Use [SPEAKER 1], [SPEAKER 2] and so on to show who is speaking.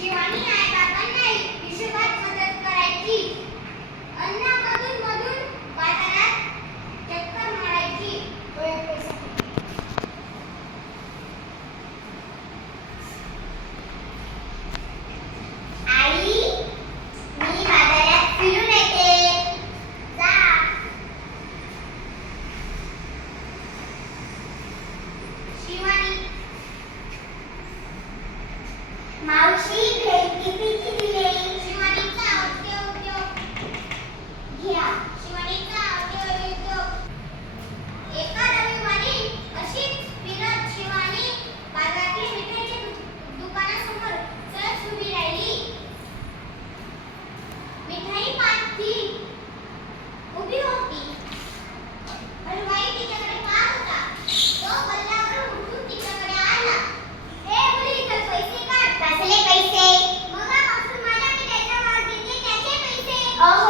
[SPEAKER 1] ಶಿವಾನಿ मावशी भेंडी पिकली 好好。